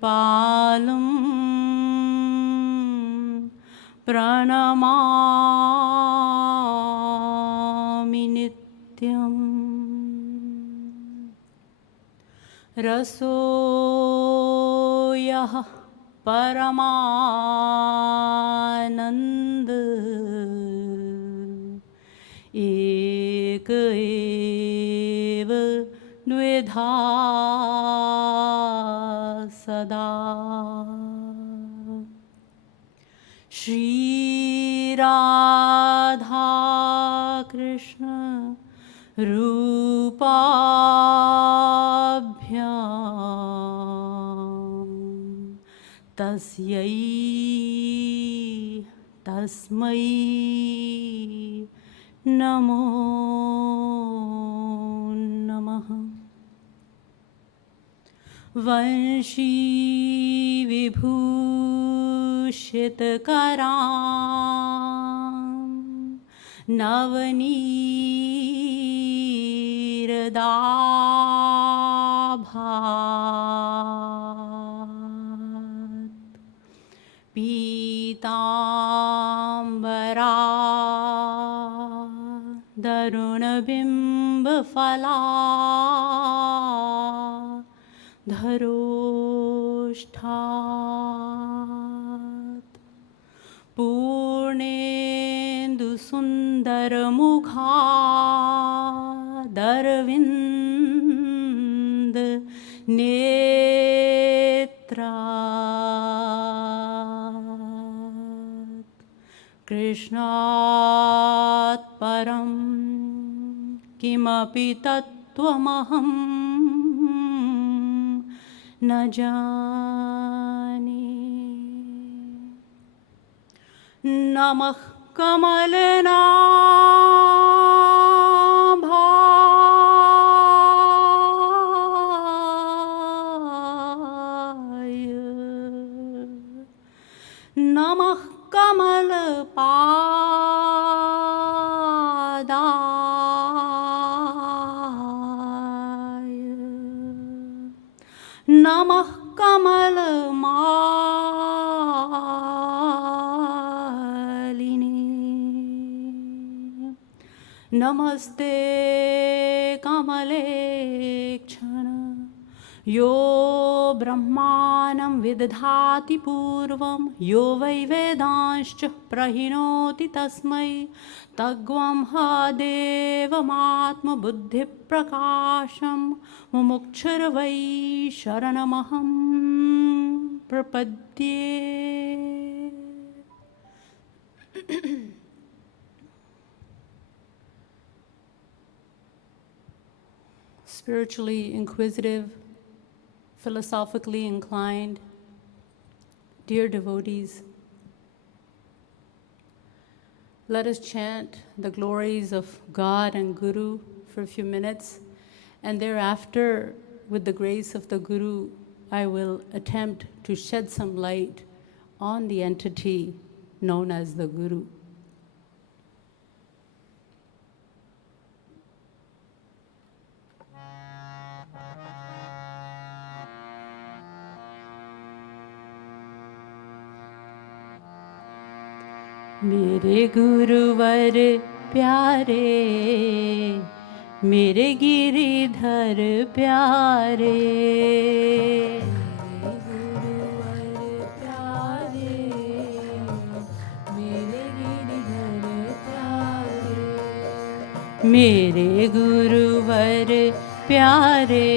कृपालुं प्रणमामि नित्यम्। रसोऽयः परमानन्द एक एव द्विधा सदा। श्रीराधा कृष्ण रूपाभ्यां तस्मै नमो नमः। वंशी विभूषितकरां नवनीरदाभात् पीताम्बरा दरुणबिम्बफला धरोष्ठात् पूर्णेन्दुसुन्दरमुखादरविन्द नेत्रात् कृष्णात् परं किमपि तत्त्वमहं न जाने। नमः कमलनाभाय नमः कमलपादाय नमः कमलमालिने। नमस्ते कमले क्षण यो ब्रह्मानं विदधाति पूर्वं यो वै वेदांश्च प्रहिणोति तस्मै तग्वं ह देवमात्मबुद्धिप्रकाशं मुमुक्षुर्वै शरणमहं प्रपद्ये। Spiritually inquisitive, philosophically inclined, dear devotees, let us chant the glories of God and Guru for a few minutes, and thereafter, with the grace of the Guru, I will attempt to shed some light on the entity known as the Guru. मेरे गुरुवर प्यारे मेरे गिरिधर प्यारे मेरे गुरुवर प्यारे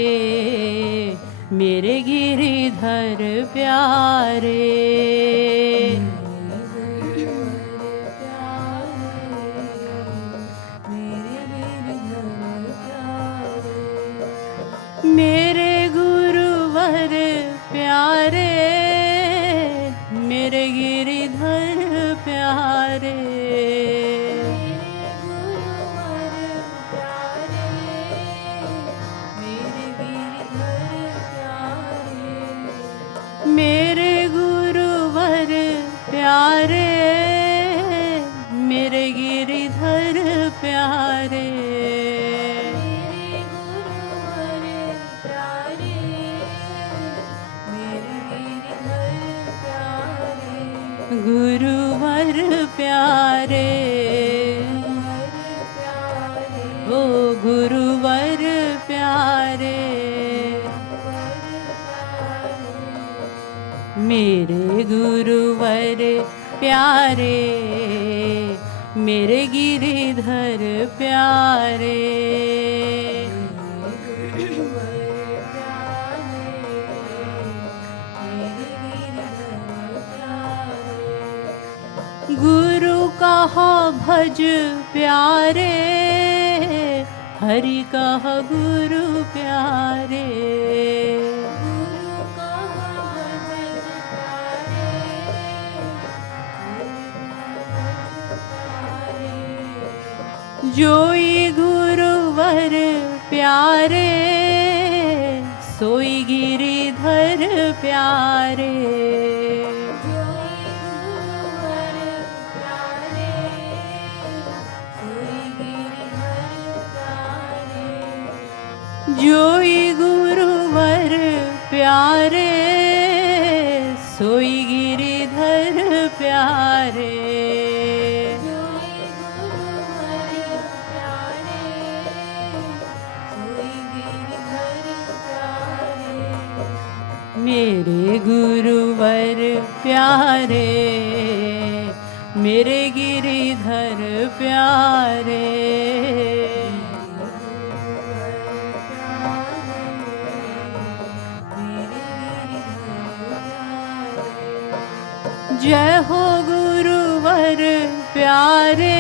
मेरे गिरिधर प्यारे मेरे गुरुवर प्यारे मेरे गिरिधर प्यारे मेरे गुरुवर गुरुवर प्यारे, ओ गुरुवर प्यारे, मेरे गुरुवर प्यारे, मेरे गिरिधर प्यारे, गुरु कहा भज प्यारे, हरि कहा गुरु प्यारे, जोई गुरुवर प्यारे, सोई गिरिधर प्यारे, जोई गुरुवर प्यारे, सोई गिरिधर प्यारे, मेरे गुरुवर प्यारे, मेरे गिरिधर प्यारे, जय हो गुरुवर प्यारे,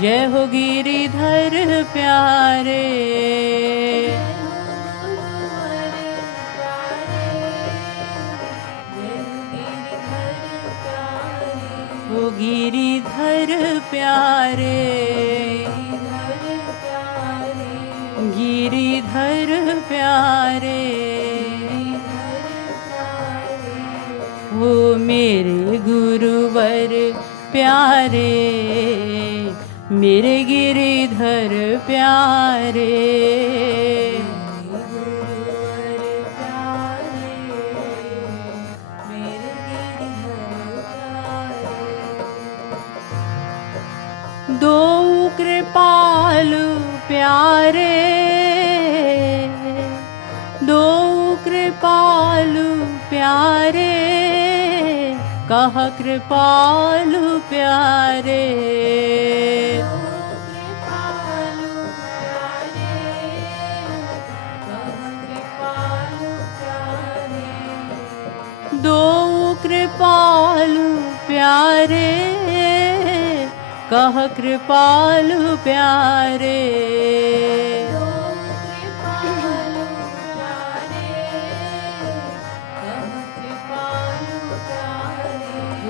जय हो गिरिधर प्यारे, ओ गिरिधर प्यारे, गिरिधर प्यारे, ओ मेरे गुरुवर प्यारे, मेरे गिरिधर प्यारे, दो कृपालु प्यारे, दो कृपालु प्यारे, कह कृपालु प्यारे, दो कृपालु प्यारे, कह कृपालु प्यारे,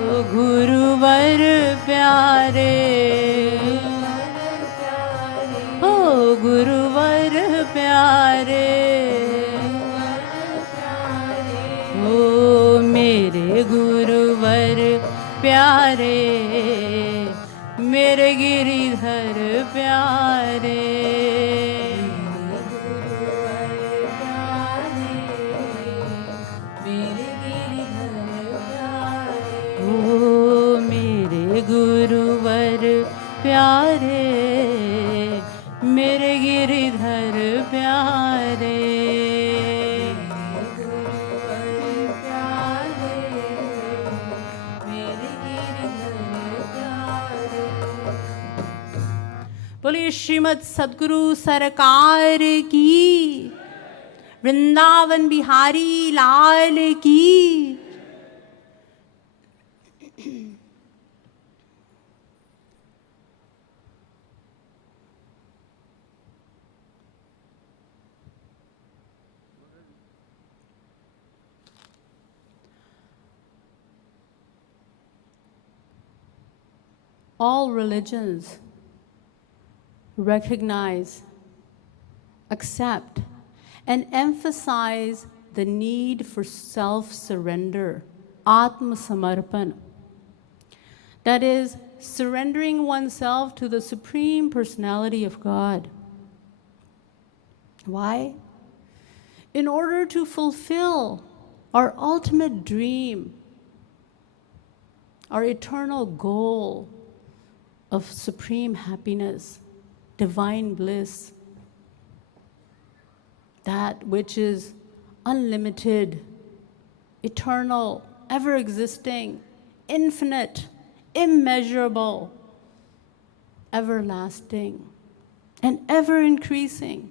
ओ गुरुवर प्यारे, ओ गुरुवर प्यारे, ओ मेरे गुरुवर प्यारे, मेरे गिरिधर प्यारे, ओ मेरे गुरुवर प्यारे, मेरे गिरिधर प्यारे, बोलिए श्रीमद् सद्गुरु सरकार की, वृंदावन बिहारी लाल की। All religions recognize, accept, and emphasize the need for self-surrender, Atma Samarpan. That is, surrendering oneself to the Supreme Personality of God. Why? In order to fulfill our ultimate dream our eternal goal of supreme happiness, divine bliss, that which is unlimited, eternal, ever existing, infinite, immeasurable, everlasting, and ever increasing.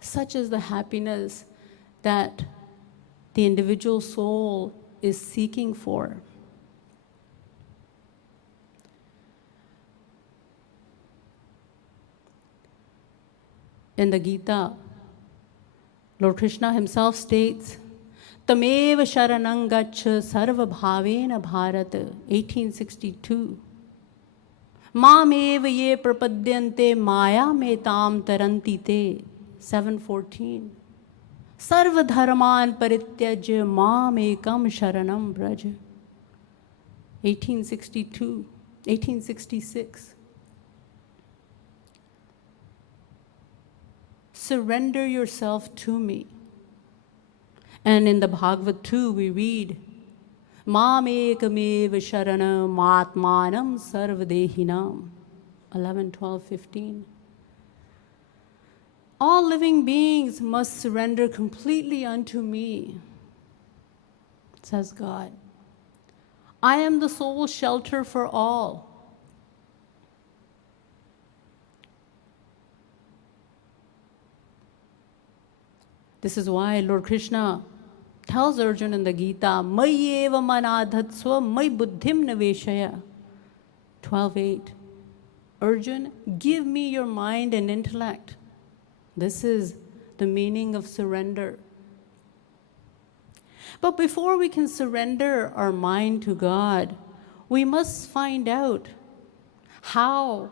Such is the happiness that the individual soul is seeking for. In the Gita, Lord Krishna himself states, Tameva sharanam gaccha sarva bhavena bharat, 1862. Mameva ye prapadyante maya metam taranti te, 714. Sarva dharman parityajya mam ekam sharanam braj, 1866. Surrender yourself to me. And in the Bhagavad 2 we read, Mam ekamev sharanam atmanam sarvadehinam, 11, 12, 15. All living beings must surrender completely unto me, says God. I am the sole shelter for all. This is why Lord Krishna tells Arjuna in the Gita, Mayyeva manadhatsva may buddhim naveshaya, 12:8. Arjuna, give me your mind and intellect. This is the meaning of surrender. But before we can surrender our mind to God, we must find out how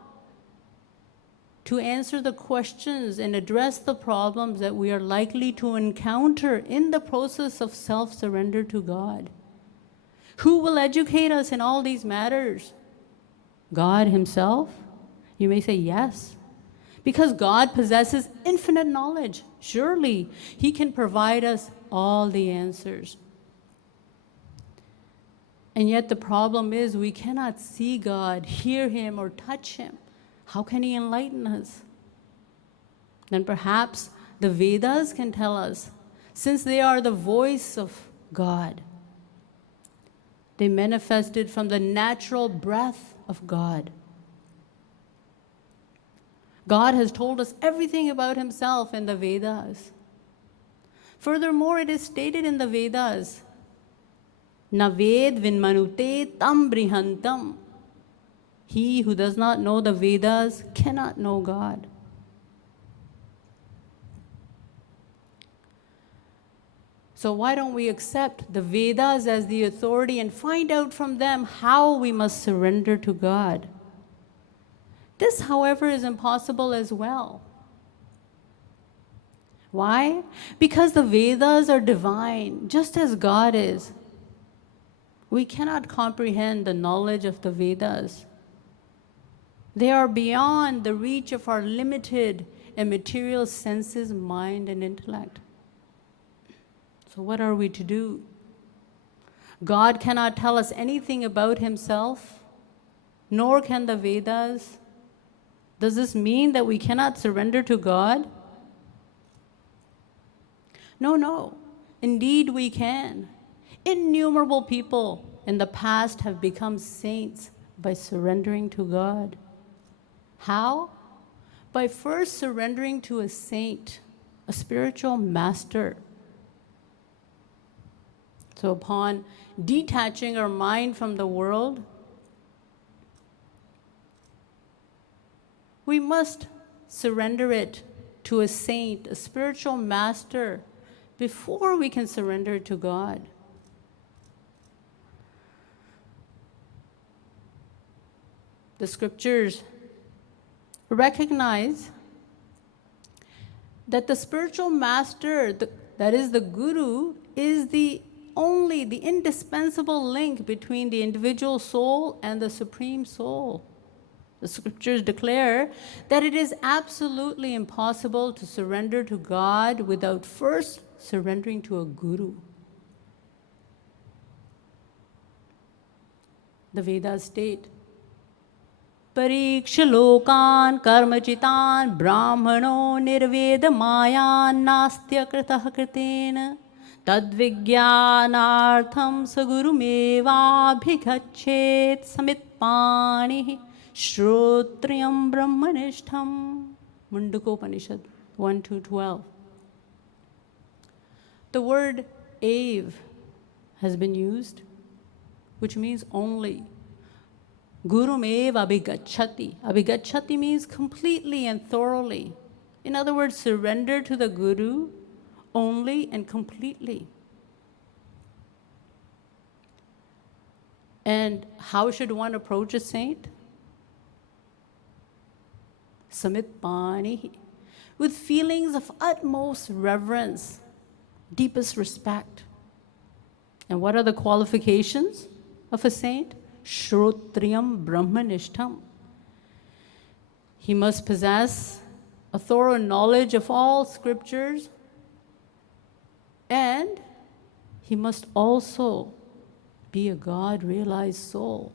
to answer the questions and address the problems that we are likely to encounter in the process of self-surrender to God. Who will educate us in all these matters? God himself? You may say yes, because God possesses infinite knowledge. Surely he can provide us all the answers. And yet the problem is we cannot see God, hear him, or touch him. How can he enlighten us? Then perhaps the Vedas can tell us, since they are the voice of God. They manifested from the natural breath of God. God has told us everything about himself in the Vedas. Furthermore, it is stated in the Vedas, Naved vinmanute tam brihantam. He who does not know the Vedas cannot know God. So why don't we accept the Vedas as the authority and find out from them how we must surrender to God? This, however, is impossible as well. Why? Because the Vedas are divine, just as God is. We cannot comprehend the knowledge of the Vedas. They are beyond the reach of our limited and material senses, mind, and intellect. So what are we to do? God cannot tell us anything about himself, nor can the Vedas. Does this mean that we cannot surrender to God? No. Indeed, we can. Innumerable people in the past have become saints by surrendering to God. How? By first surrendering to a saint, a spiritual master. So upon detaching our mind from the world, we must surrender it to a saint, a spiritual master, before we can surrender it to God. The scriptures recognize that the spiritual master, that is the guru, is the indispensable link between the individual soul and the supreme soul. The scriptures declare that it is absolutely impossible to surrender to God without first surrendering to a guru. The Vedas state, Pariksha lokan karmachitan brahmano nirveda mayan nastya kritah kritena tadvigyanartham sagurumeva bhigachet samitpani shrotriyam brahmanishtham. Mundukopanishad 1-12. The word ev has been used, which means only. Gurumev abhigacchati. Abhigacchati means completely and thoroughly. In other words, surrender to the Guru only and completely. And how should one approach a saint? Samitpani, with feelings of utmost reverence, deepest respect. And what are the qualifications of a saint? Shrotriyam brahmanishtham. He must possess a thorough knowledge of all scriptures, and he must also be a God-realized soul.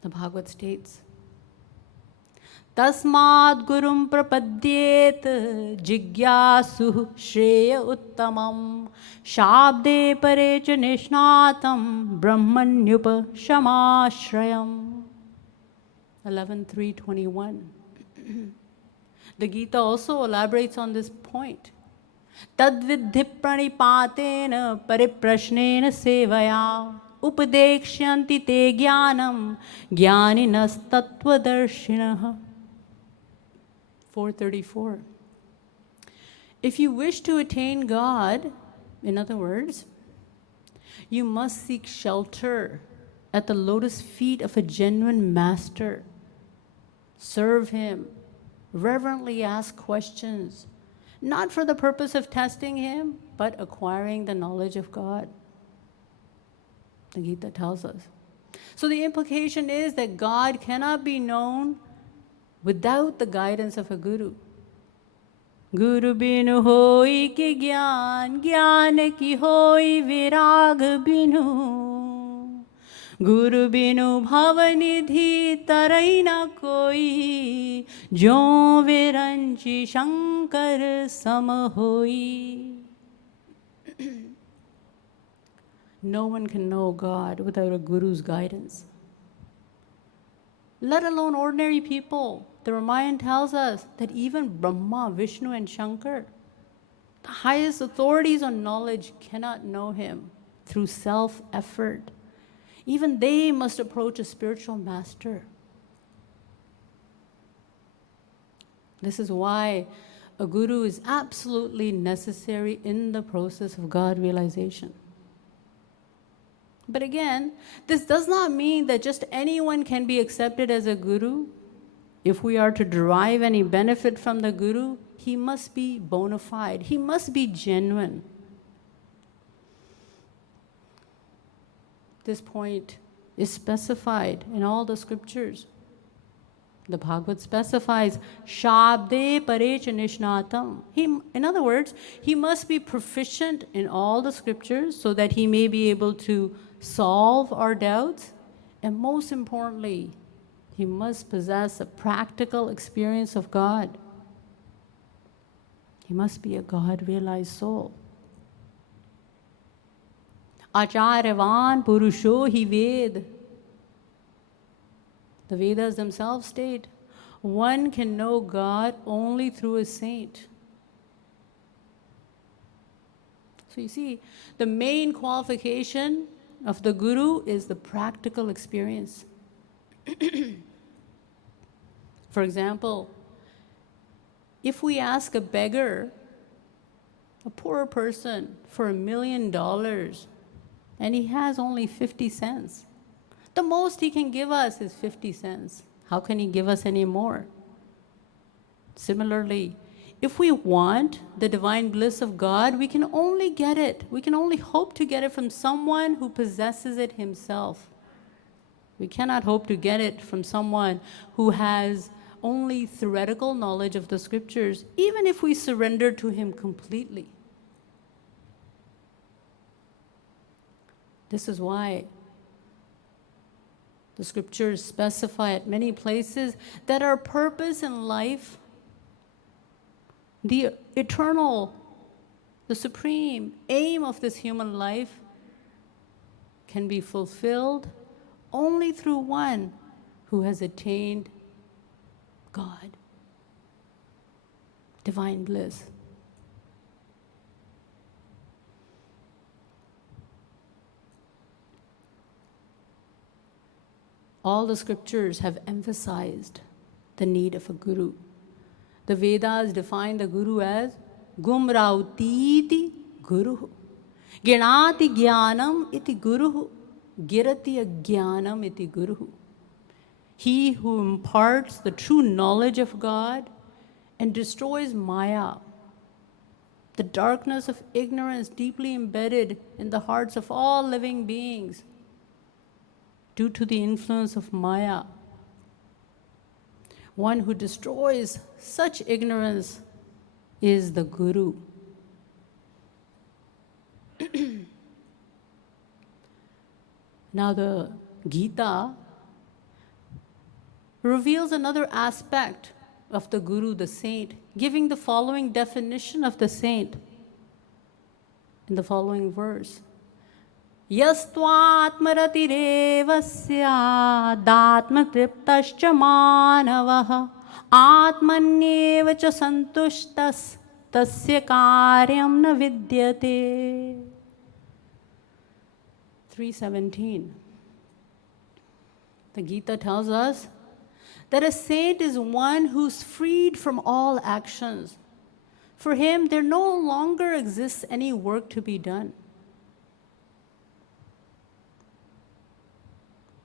The Bhagavad states, Tasmad gurum prapadyet jigyasu shreya uttamam shabde pare cha nishnatam brahmanyupa shamashrayam. 11.3.21. The Gita also elaborates on this point. Tadvidhi pranipatena pariprashnena sevaya upadekshyanti te jnanam jnaninas tattvadarshinaha. 434. If you wish to attain God, in other words, you must seek shelter at the lotus feet of a genuine master. Serve him, reverently ask questions, not for the purpose of testing him, but acquiring the knowledge of God. The Gita tells us. So the implication is that God cannot be known without the guidance of a guru. Guru binu hoi ki gyan, gyan ki hoi virag binu. Guru binu bhavanidhi tarai na koi, jo viranchi shankar sam hoi. No one can know God without a guru's guidance. Let alone ordinary people. The Ramayana tells us that even Brahma, Vishnu, and Shankar, the highest authorities on knowledge, cannot know him through self-effort. Even they must approach a spiritual master. This is why a guru is absolutely necessary in the process of God realization. But again, this does not mean that just anyone can be accepted as a guru. If we are to derive any benefit from the guru, he must be bona fide. He must be genuine. This point is specified in all the scriptures. The Bhagavad specifies, Shabde parecha nishnatam. In other words, he must be proficient in all the scriptures so that he may be able to solve our doubts. And most importantly, he must possess a practical experience of God. He must be a God-realized soul. Acharyavan purusho hi ved. The Vedas themselves state, one can know God only through a saint. So you see, the main qualification of the guru is the practical experience. For example, if we ask a beggar, a poor person, for $1 million, and he has only 50 cents, the most he can give us is 50 cents. How can he give us any more? Similarly, if we want the divine bliss of God, we can only get it. We can only hope to get it from someone who possesses it himself. We cannot hope to get it from someone who has only theoretical knowledge of the scriptures, even if we surrender to him completely. This is why the scriptures specify at many places that our purpose in life, the eternal, the supreme aim of this human life, can be fulfilled only through one who has attained God, divine bliss. All the scriptures have emphasized the need of a guru. The Vedas define the guru as Gumrautiti Guru, Ginati Jnanam iti Guru, Girati Ajnanam iti Guru. He who imparts the true knowledge of God and destroys Maya, the darkness of ignorance deeply embedded in the hearts of all living beings due to the influence of Maya. One who destroys such ignorance is the Guru. Now the Gita reveals another aspect of the Guru, the saint, giving the following definition of the saint in the following verse. Yastvatmaratireva syādatmatriptascha manavah atmanyeva cha santushtas tasya karyam na vidyate. 3:17. The Gita tells us that a saint is one who's freed from all actions. For him, there no longer exists any work to be done.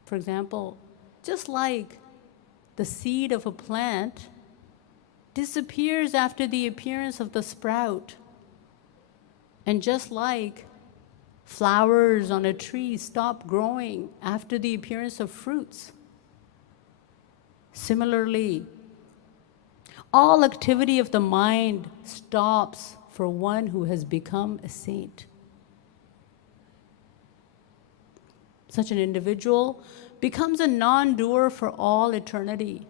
For example, just like the seed of a plant disappears after the appearance of the sprout, and just like flowers on a tree stop growing after the appearance of fruits, similarly, all activity of the mind stops for one who has become a saint. Such an individual becomes a non-doer for all eternity.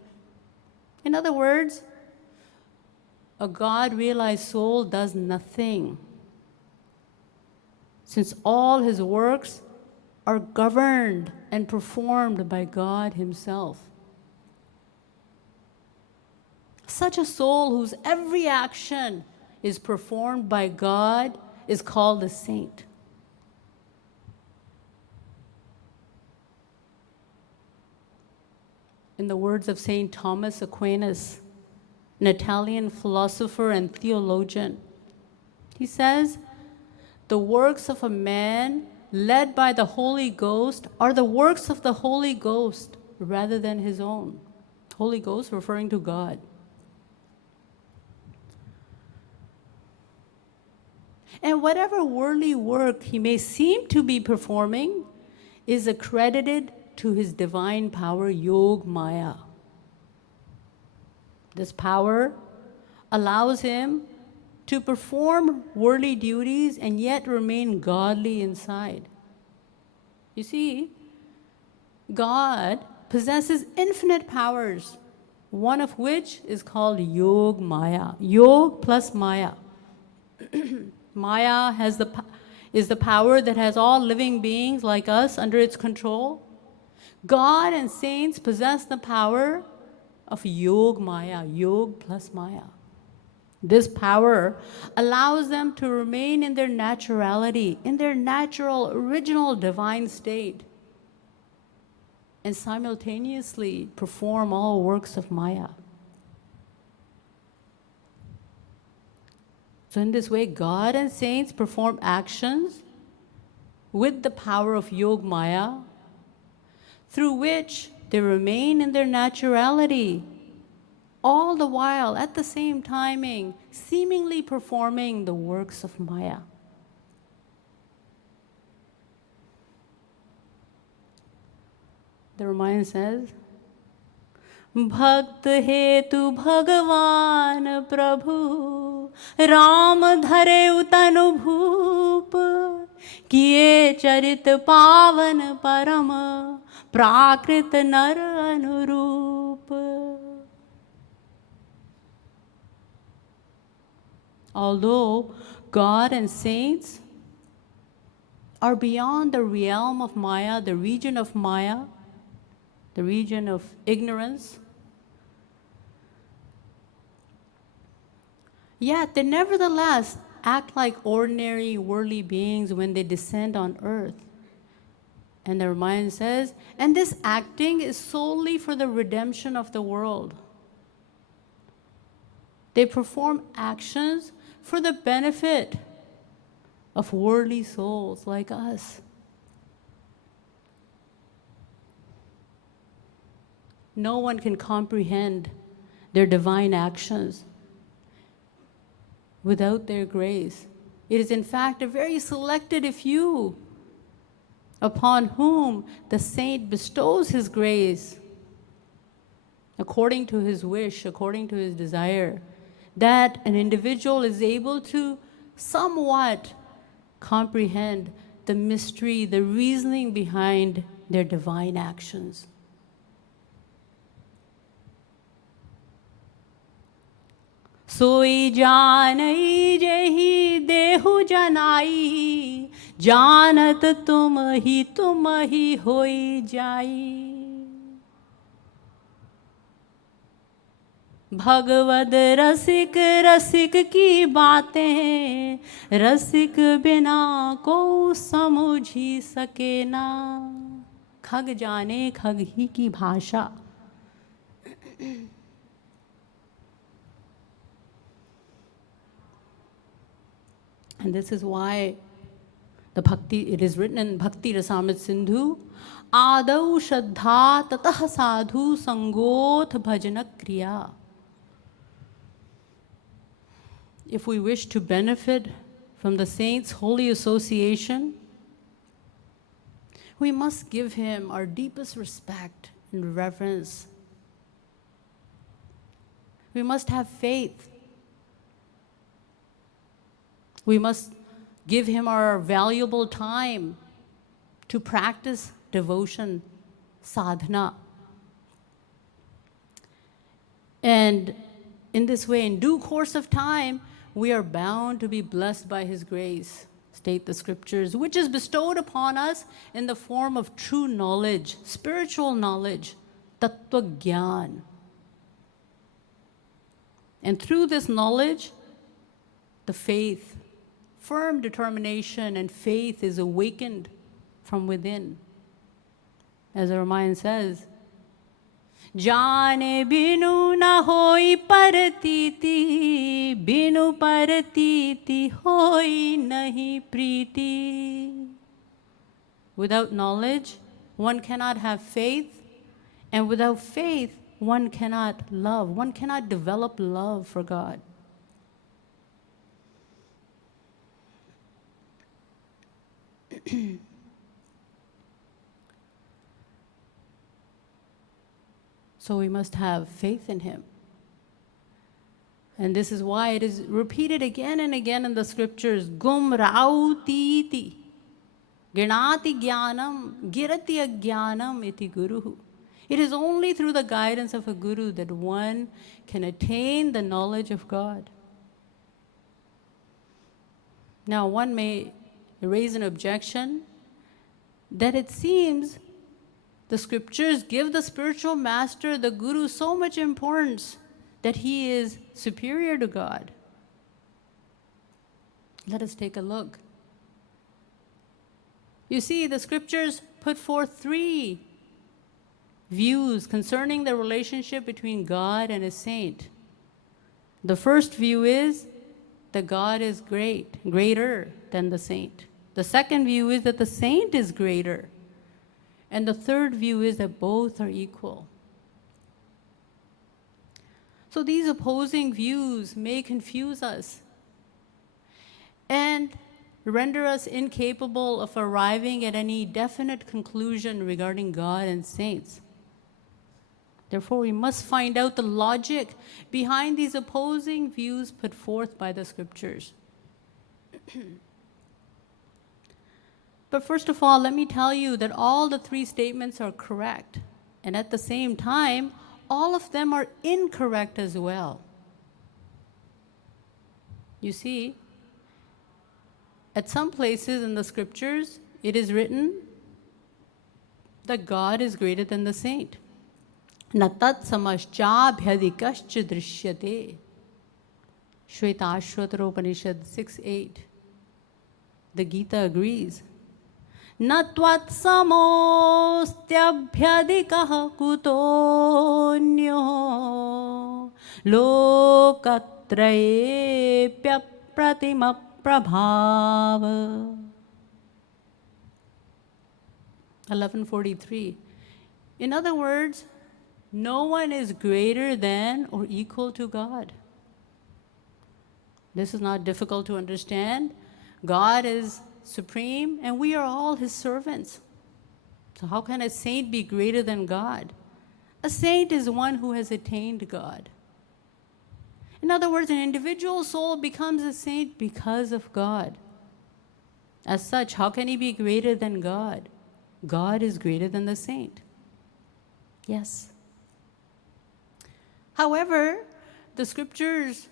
In other words, a God-realized soul does nothing, since all his works are governed and performed by God himself. Such a soul whose every action is performed by God is called a saint. In the words of St. Thomas Aquinas, an Italian philosopher and theologian, he says, "The works of a man led by the Holy Ghost are the works of the Holy Ghost rather than his own." Holy Ghost referring to God. And whatever worldly work he may seem to be performing is accredited to his divine power, Yog Maya. This power allows him to perform worldly duties and yet remain godly inside. You see, God possesses infinite powers, one of which is called Yog Maya. Yog plus Maya. Maya is the power that has all living beings like us under its control. God and saints possess the power of Yog Maya, Yog plus Maya. This power allows them to remain in their naturality, in their natural, original divine state, and simultaneously perform all works of Maya. So in this way, God and saints perform actions with the power of Yog Maya, through which they remain in their naturality, all the while, at the same timing, seemingly performing the works of Maya. The Ramayana says, भक्त हेतु भगवान प्रभु राम धरे उतनु भूप किए चरित पावन परम प्राकृत नर अनुरूप. Although God and saints are beyond the realm of Maya, the region of Maya, the region of ignorance, yet they nevertheless act like ordinary worldly beings when they descend on earth. And the Ramayana says, and this acting is solely for the redemption of the world. They perform actions for the benefit of worldly souls like us. No one can comprehend their divine actions without their grace. It is in fact a very selected few upon whom the saint bestows his grace according to his wish, according to his desire, that an individual is able to somewhat comprehend the mystery, the reasoning behind their divine actions. सोई जानई जेहि देहु जनाई, जानत तुम ही होई जाई. भगवद रसिक रसिक की बातें, रसिक बिना को समझी सके ना. खग जाने खग ही की भाषा. And this is why it is written in Bhakti Rasamrit Sindhu, Adau Shraddha Tatah Sadhu Sangoth Bhajana Kriya. If we wish to benefit from the saints' holy association, we must give him our deepest respect and reverence. We must have faith. We must give him our valuable time to practice devotion, sadhana. And in this way, in due course of time, we are bound to be blessed by his grace, state the scriptures, which is bestowed upon us in the form of true knowledge, spiritual knowledge, TATTVA Gyan. And through this knowledge, the faith, firm determination and faith is awakened from within. As the Ramayana says, Jane binu na hoi paratiti, binu paratiti hoi nahi priti. Without knowledge, one cannot have faith, and without faith, one cannot love. One cannot develop love for God. So we must have faith in him. And this is why it is repeated again and again in the scriptures, Gum rautiti, ginati jnanam, girati ajnanam iti guruhu. It is only through the guidance of a guru that one can attain the knowledge of God. Now, one may raise an objection that it seems the scriptures give the spiritual master, the guru, so much importance that he is superior to God. Let us take a look. You see, the scriptures put forth 3 views concerning the relationship between God and a saint. The first view is that God is greater than the saint. The second view is that the saint is greater. And the third view is that both are equal. So these opposing views may confuse us and render us incapable of arriving at any definite conclusion regarding God and saints. Therefore, we must find out the logic behind these opposing views put forth by the scriptures. But first of all, let me tell you that all the three statements are correct. And at the same time, all of them are incorrect as well. You see, at some places in the scriptures, it is written that God is greater than the saint. Na tat samaschabhyadikascha drishyate. Shvetashvatara Upanishad 6:8. The Gita agrees. Na tvat samostyabhyadikah kutonyo lokatrayepya pratima prabhava. 1143. In other words, no one is greater than or equal to God. This is not difficult to understand. God is supreme and we are all his servants. So how can a saint be greater than God? A saint is one who has attained God. In other words, an individual soul becomes a saint because of God. As such, how can he be greater than God? God is greater than the saint. Yes. However, the scriptures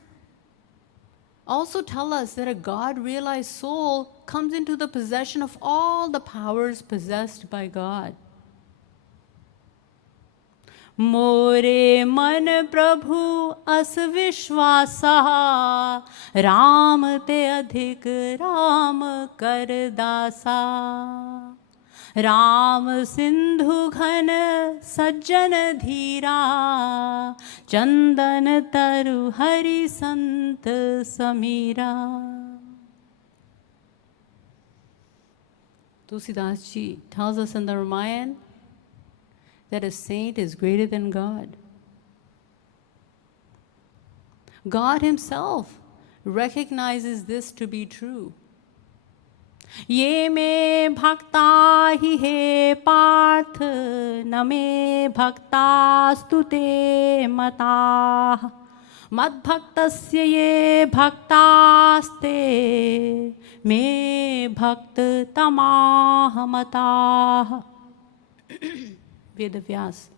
also tell us that a God-realized soul comes into the possession of all the powers possessed by God. More man prabhu as vishwasa, Ram te adhik Ram kar dasa. Ram Sindhu घन सज्जन धीरा चंदन तरु हरि संत Samira. Tulsidas Ji tells us in the Ramayana that a saint is greater than God. God himself recognizes this to be true. ये मे भक्ता हि हे पार्थ न मे भक्तास्तु ते मताः मद्भक्तस्य ये भक्तास्ते मे भक्त तमाह मताः. Vedavyas.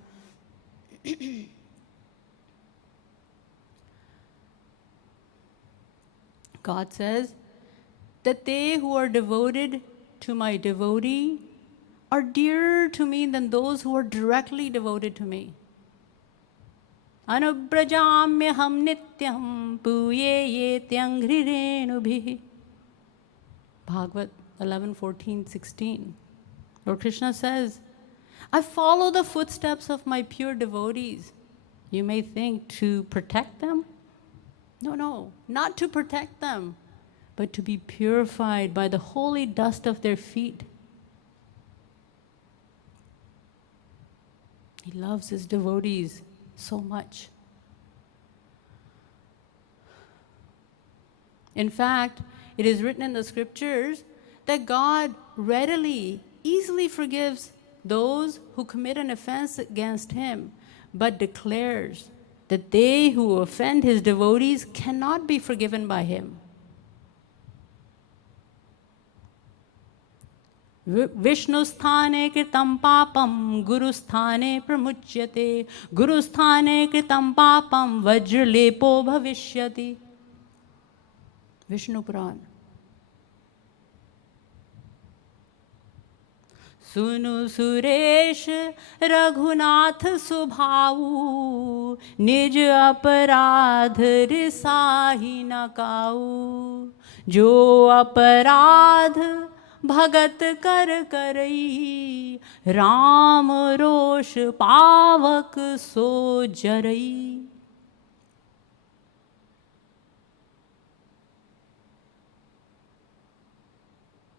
God says that they who are devoted to my devotee are dearer to me than those who are directly devoted to me. Anubrajamyaham nityam puye yetyangrirenubhi. Bhagavad 11, 14, 16. Lord Krishna says, I follow the footsteps of my pure devotees. You may think to protect them. No, not to protect them, but to be purified by the holy dust of their feet. He loves his devotees so much. In fact, it is written in the scriptures that God readily, easily forgives those who commit an offense against him, but declares that they who offend his devotees cannot be forgiven by him. Vishnusthane kritam papam gurusthane pramuchyate gurusthane kritam papam vajralepo bhavishyati. Vishnu Puran. Sunu Suresh Raghunath Subhau Nij aparadh risahi na kau Jo aparadh भगत कर करई राम रोष पावक सो जरई.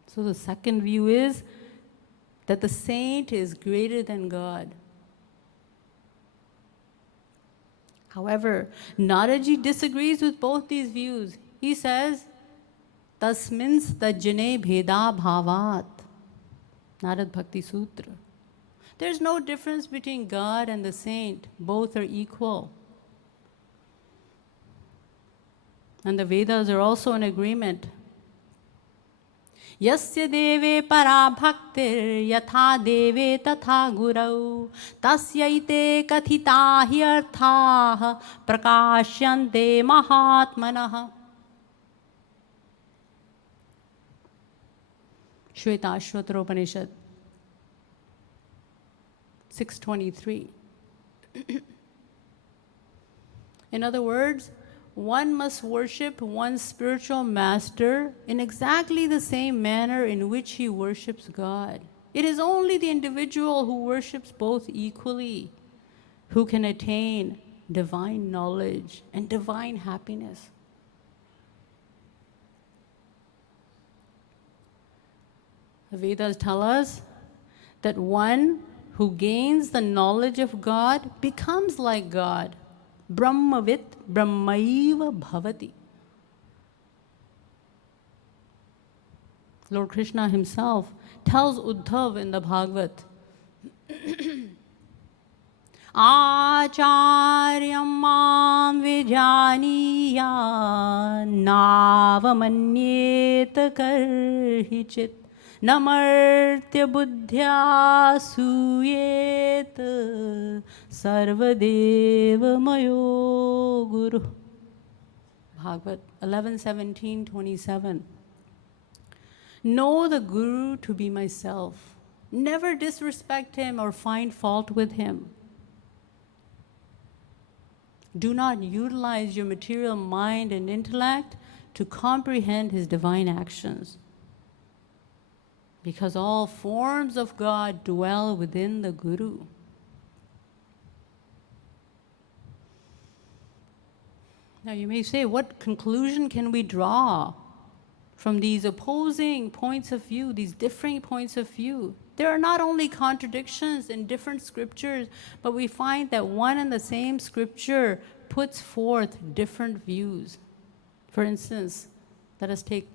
So the second view is that the saint is greater than God. However, Naraji disagrees with both these views. He says, Tasmins tajjane bheda bhavat. Narad Bhakti Sutra. There's no difference between God and the saint. Both are equal. And the Vedas are also in agreement. Yasya deve para bhaktir yatha deve tatha gurau tasyaite kathita hi arthaah prakashyante mahatmanah. Shvetashvatara Upanishad 623. In other words, one must worship one's spiritual master in exactly the same manner in which he worships God. It is only the individual who worships both equally who can attain divine knowledge and divine happiness. The Vedas tell us that one who gains the knowledge of God becomes like God. Brahmavit brahmaiva bhavati. Lord Krishna himself tells Uddhav in the Bhagavad, Acharyam mam vijaniya navamanyeta karhichit namartya buddhya suyet sarvadeva mayo guru. Bhagavad 11:17-27. Know the Guru to be myself. Never disrespect him or find fault with him. Do not utilize your material mind and intellect to comprehend his divine actions, because all forms of God dwell within the Guru. Now you may say, what conclusion can we draw from these opposing points of view, these differing points of view? There are not only contradictions in different scriptures, but we find that one and the same scripture puts forth different views. For instance, let us take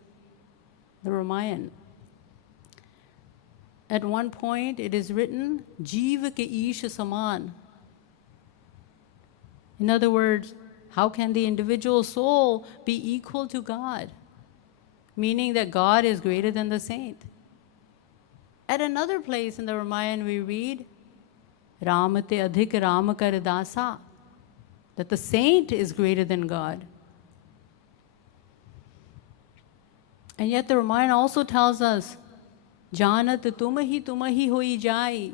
the Ramayana. At one point, it is written, Jiva ke Isha Saman. In other words, how can the individual soul be equal to God? Meaning that God is greater than the saint. At another place in the Ramayana, we read, Ramate adhik ramakar dasa, that the saint is greater than God. And yet the Ramayana also tells us, Janat tumahi hoi jai.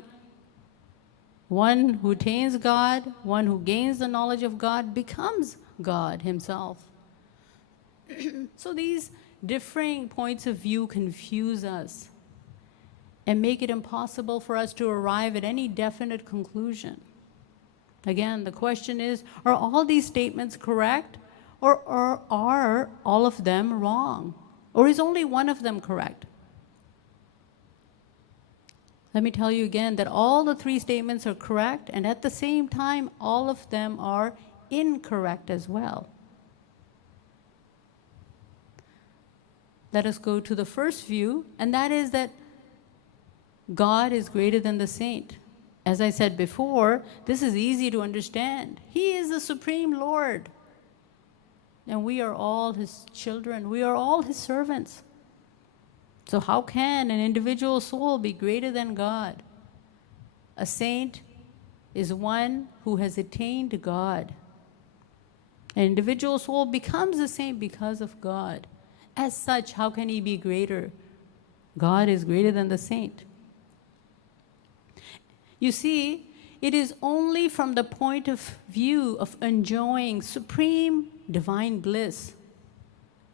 One who attains God, one who gains the knowledge of God, becomes God himself. So these differing points of view confuse us and make it impossible for us to arrive at any definite conclusion. Again, the question is, are all these statements correct, or are all of them wrong? Or is only one of them correct? Let me tell you again that all the three statements are correct, and at the same time, all of them are incorrect as well. Let us go to the first view, and that is that God is greater than the saint. As I said before, this is easy to understand. He is the Supreme Lord, and we are all his children. We are all his servants. So how can an individual soul be greater than God? A saint is one who has attained God. An individual soul becomes a saint because of God. As such, how can he be greater? God is greater than the saint. You see, it is only from the point of view of enjoying supreme divine bliss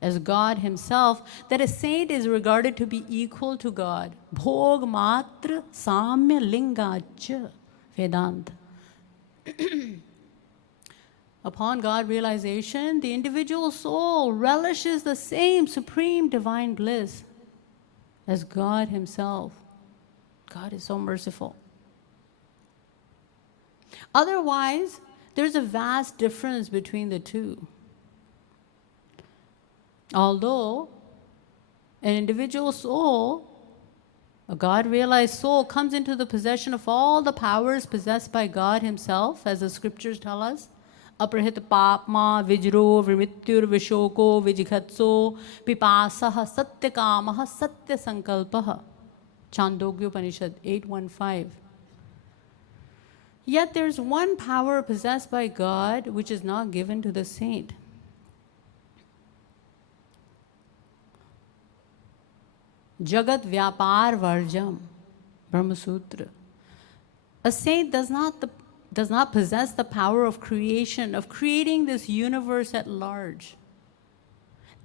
as God himself that a saint is regarded to be equal to God. Bhog matra samya lingacha Vedanta. Upon God realization, the individual soul relishes the same supreme divine bliss as God himself. God is so merciful. Otherwise, there's a vast difference between the two. Although an individual soul, a God-realized soul, comes into the possession of all the powers possessed by God himself, as the scriptures tell us, Aprahit papma vijro vrimrityur vishoko vijghatso pipasah satyakamah satya sankalpah. Chandogya Upanishad 8:15. Yet there's one power possessed by God which is not given to the saint. Jagat Vyapar Varjam, Brahma Sutra. A saint does not possess the power of creation, of creating this universe at large.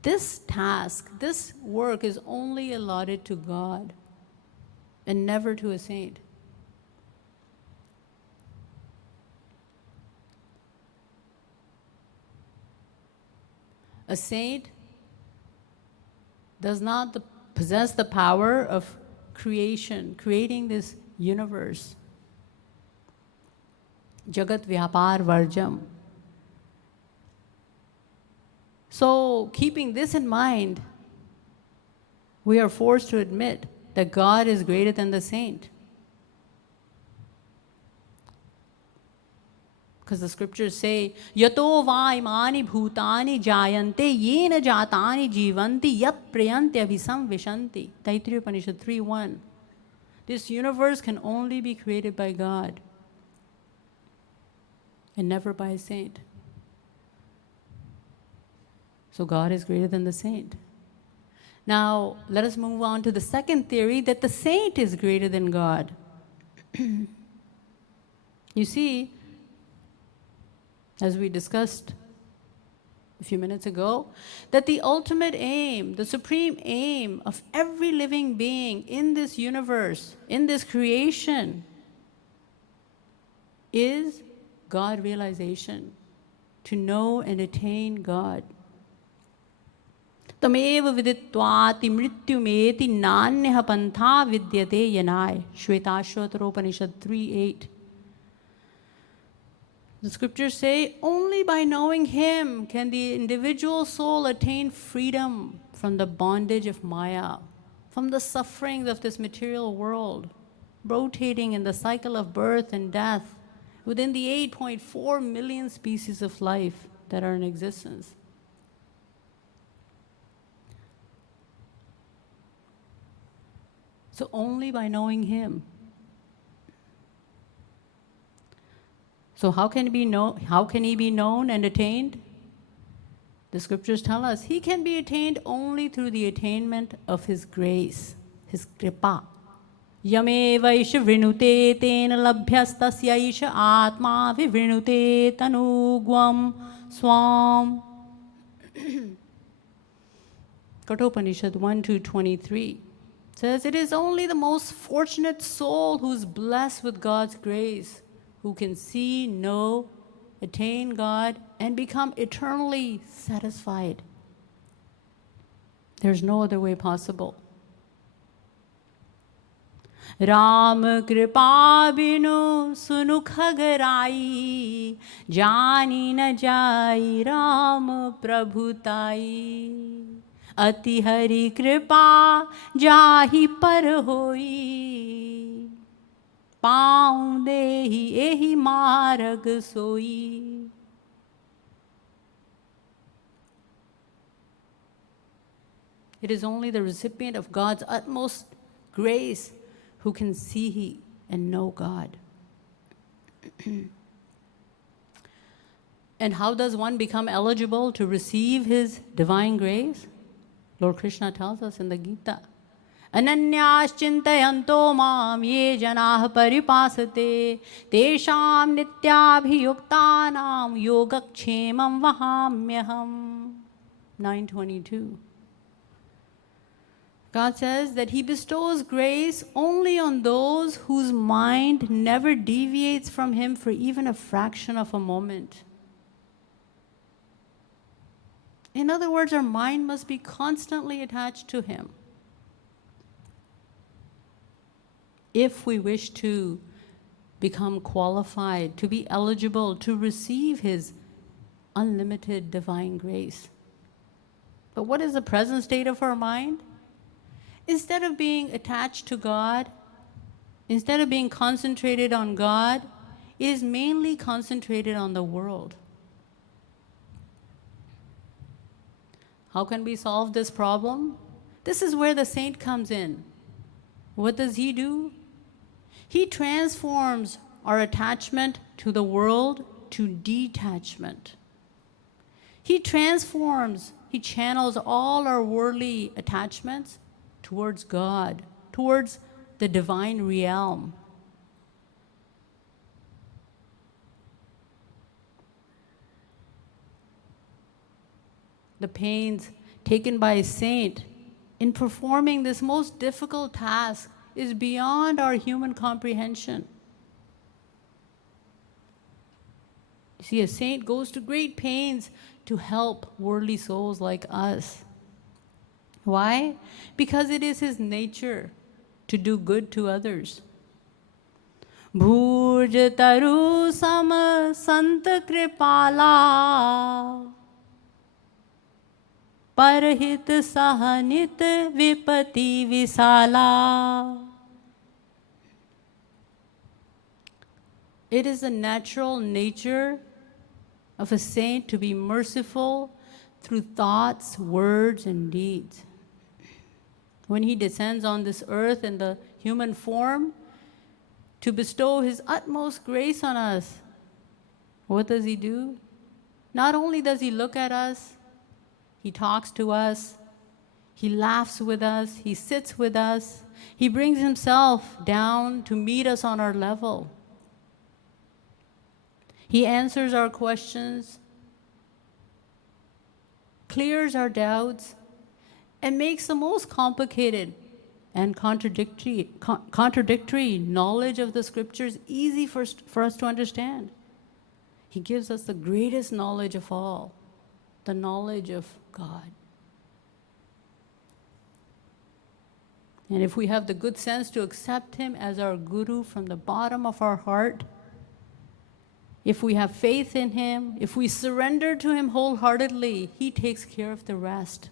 This task, this work is only allotted to God and never to a saint. A saint does not possess the power of creation, creating this universe. Jagat Vyapar Varjam. So, keeping this in mind, we are forced to admit that God is greater than the saint. Because the scriptures say, Yato va imani bhutani jayante yena jatani jivanti yat prayanti abhisam vishanti. Taittiriya Upanishad 3:1. This universe can only be created by God and never by a saint. So God is greater than the saint. Now, let us move on to the second theory, that the saint is greater than God. You see, as we discussed a few minutes ago, that the ultimate aim, the supreme aim of every living being in this universe, in this creation, is God realization, to know and attain God. Tameva viditvati mrityumeti nanyah pantha vidyate yanai. Shvetashvatara 3:8. The scriptures say, only by knowing Him can the individual soul attain freedom from the bondage of Maya, from the sufferings of this material world, rotating in the cycle of birth and death within the 8.4 million species of life that are in existence. So only by knowing Him. So how can he be known and attained? The scriptures tell us he can be attained only through the attainment of His grace, His kripa. Yame vaisha vrinute tena labhyastasya atma vivrinute tanugvam swam. Kathopanishad 1:23 says, it is only the most fortunate soul who is blessed with God's grace who can see, know, attain God, and become eternally satisfied. There's no other way possible. Ram kripa binu sunukha garai, jani na jai Ram prabhutai. Ati hari kripa jahi par hoi, paun dehi ehi marag soi. It is only the recipient of God's utmost grace who can see and know God. And how does one become eligible to receive His divine grace? Lord Krishna tells us in the Gita, Ananyas chintayanto mam ye janah paripasate tesham nityabhiyuktanam yogakshemam vahamyaham. 9:22. God says that He bestows grace only on those whose mind never deviates from Him for even a fraction of a moment. In other words, our mind must be constantly attached to Him if we wish to become qualified, to be eligible to receive His unlimited divine grace. But what is the present state of our mind? Instead of being attached to God, instead of being concentrated on God, it is mainly concentrated on the world. How can we solve this problem? This is where the saint comes in. What does he do? He transforms our attachment to the world to detachment. He transforms, he channels all our worldly attachments towards God, towards the divine realm. The pains taken by a saint in performing this most difficult task is beyond our human comprehension. You see, a saint goes to great pains to help worldly souls like us. Why? Because it is his nature to do good to others. Bhuj taru sam sant kripala parhit sahanit vipati visala. It is the natural nature of a saint to be merciful through thoughts, words, and deeds. When he descends on this earth in the human form to bestow his utmost grace on us, what does he do? Not only does he look at us, he talks to us, he laughs with us, he sits with us, he brings himself down to meet us on our level. He answers our questions, clears our doubts, and makes the most complicated and contradictory knowledge of the scriptures easy for us to understand. He gives us the greatest knowledge of all, the knowledge of God. And if we have the good sense to accept him as our guru from the bottom of our heart, if we have faith in him, if we surrender to him wholeheartedly, he takes care of the rest.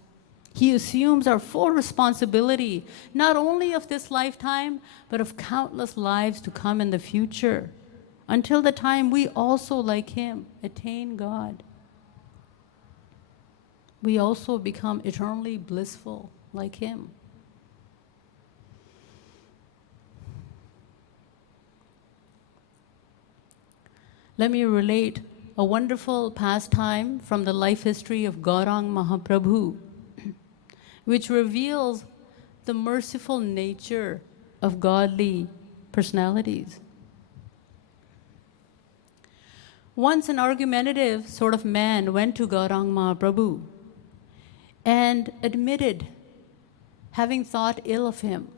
He assumes our full responsibility, not only of this lifetime, but of countless lives to come in the future, until the time we also, like him, attain God. We also become eternally blissful, like him. Let me relate a wonderful pastime from the life history of Gaurang Mahaprabhu, which reveals the merciful nature of godly personalities. Once an argumentative sort of man went to Gaurang Mahaprabhu and admitted having thought ill of him.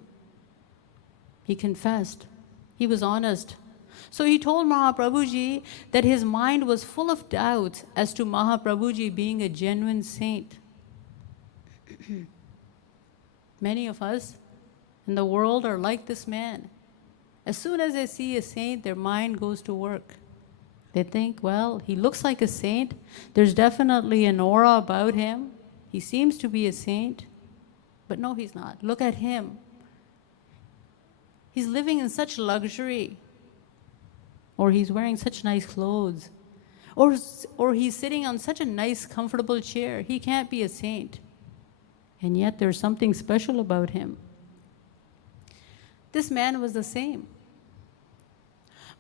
He confessed. He was honest. So he told Mahaprabhuji that his mind was full of doubts as to Mahaprabhuji being a genuine saint. Many of us in the world are like this man. As soon as they see a saint, their mind goes to work. They think, well, he looks like a saint. There's definitely an aura about him. He seems to be a saint. But no, he's not. Look at him. He's living in such luxury. Or he's wearing such nice clothes. Or he's sitting on such a nice, comfortable chair. He can't be a saint. And yet there's something special about him. This man was the same.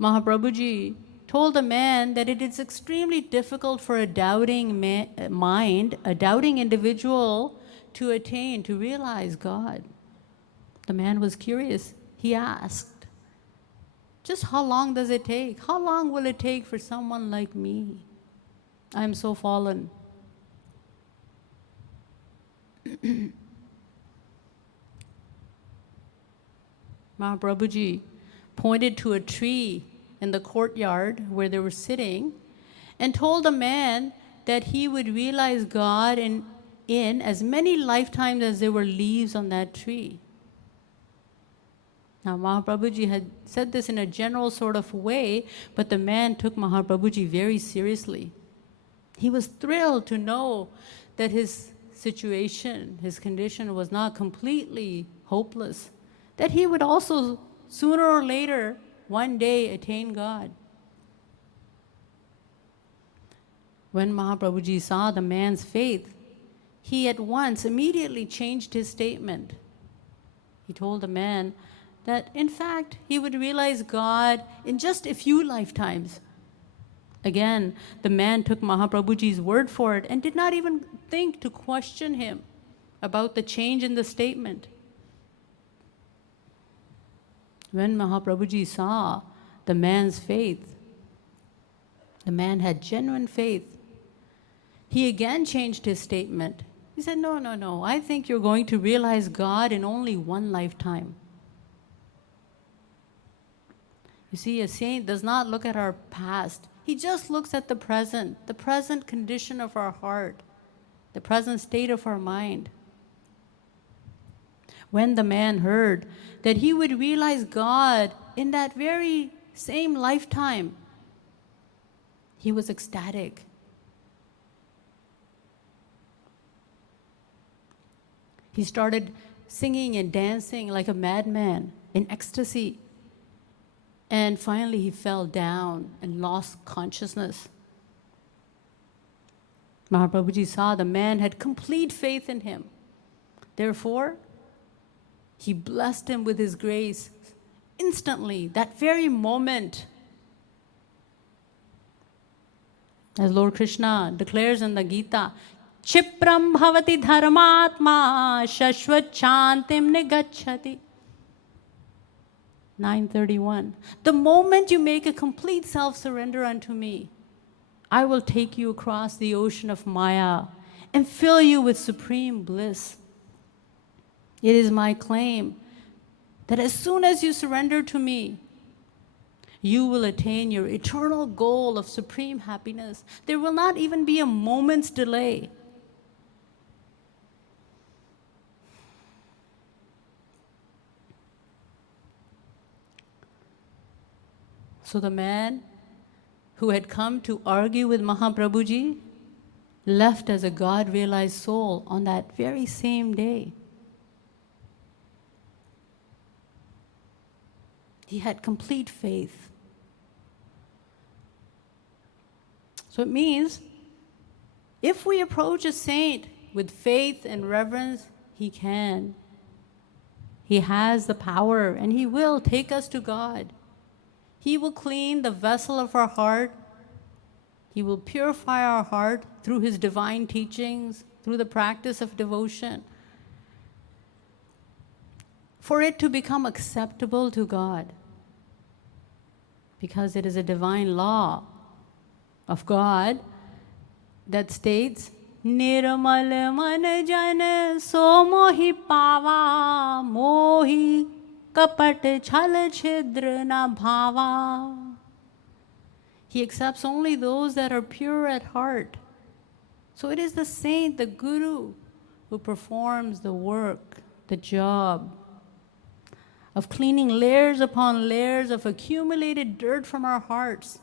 Mahaprabhuji told the man that it is extremely difficult for a doubting mind, a doubting individual, to attain, to realize God. The man was curious. He asked, just how long does it take? How long will it take for someone like me? I am so fallen. Mahaprabhuji pointed to a tree in the courtyard where they were sitting and told the man that he would realize God in as many lifetimes as there were leaves on that tree. Now, Mahaprabhuji had said this in a general sort of way, but the man took Mahaprabhuji very seriously. He was thrilled to know that his situation, his condition was not completely hopeless, that he would also, sooner or later, one day attain God. When Mahaprabhuji saw the man's faith, he at once, immediately changed his statement. He told the man that, in fact, he would realize God in just a few lifetimes. Again, the man took Mahaprabhuji's word for it and did not even think to question him about the change in the statement. When Mahaprabhuji saw the man's faith, the man had genuine faith, he again changed his statement. He said, no, I think you're going to realize God in only one lifetime. You see, a saint does not look at our past. He just looks at the present condition of our heart, the present state of our mind. When the man heard that he would realize God in that very same lifetime, he was ecstatic. He started singing and dancing like a madman in ecstasy. And finally, he fell down and lost consciousness. Mahaprabhuji saw the man had complete faith in him. Therefore, he blessed him with his grace instantly, that very moment. As Lord Krishna declares in the Gita, Chipram bhavati dharmatma shashvat chantim negacchati. 9:31. The moment you make a complete self-surrender unto me, I will take you across the ocean of Maya and fill you with supreme bliss. It is my claim that as soon as you surrender to me, you will attain your eternal goal of supreme happiness. There will not even be a moment's delay. So the man who had come to argue with Mahaprabhuji left as a God-realized soul on that very same day. He had complete faith. So it means if we approach a saint with faith and reverence, he can. He has the power and he will take us to God. He will clean the vessel of our heart. He will purify our heart through his divine teachings, through the practice of devotion, for it to become acceptable to God. Because it is a divine law of God that states, Nirmal man jan so mohi pava, mohi kapat chhal chhidra na bhava. He accepts only those that are pure at heart. So it is the saint, the guru, who performs the work, the job of cleaning layers upon layers of accumulated dirt from our hearts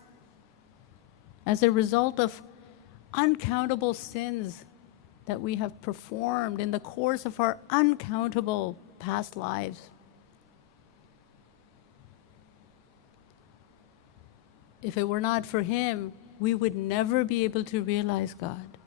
as a result of uncountable sins that we have performed in the course of our uncountable past lives. If it were not for him, we would never be able to realize God.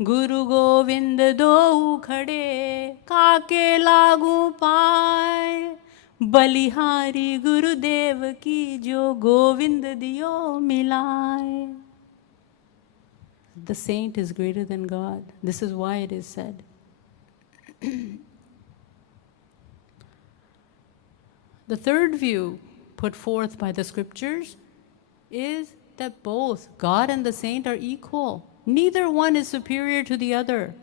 Guru Govind do khade, kaake lagu paay, Balihari Gurudev ki jo Govind diyo milay. The saint is greater than God. This is why it is said. The third view put forth by the scriptures is that both God and the saint are equal. Neither one is superior to the other.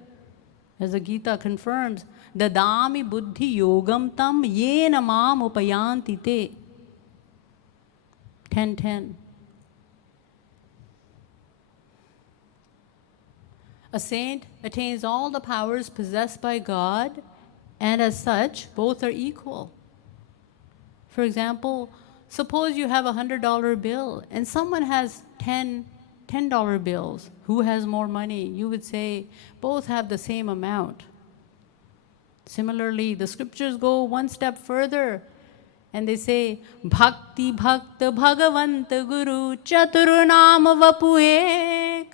As the Gita confirms, Dadami buddhi yogam tam yena mam upayanti te. 10:10. A saint attains all the powers possessed by God, and as such, both are equal. For example, suppose you have a $100 bill and someone has $10 bills. Who has more money? You would say both have the same amount. Similarly, the scriptures go one step further and they say, Bhakti Bhakta Bhagavant Guru Chaturunam Vapuek.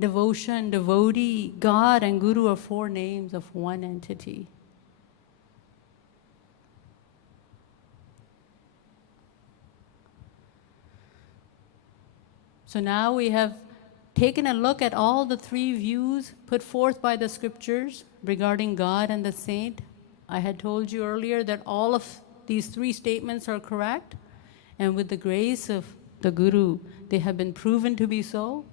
Devotion, devotee, God, and Guru are four names of one entity. So now we have taken a look at all the three views put forth by the scriptures regarding God and the saint. I had told you earlier that all of these three statements are correct, and with the grace of the Guru, they have been proven to be so.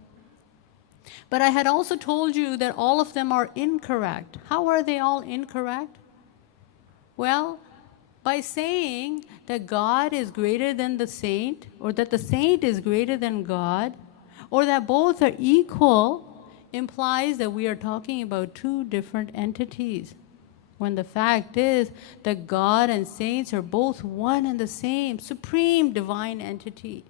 But I had also told you that all of them are incorrect. How are they all incorrect? Well, by saying that God is greater than the saint, or that the saint is greater than God, or that both are equal, implies that we are talking about two different entities, when the fact is that God and saints are both one and the same, supreme divine entity.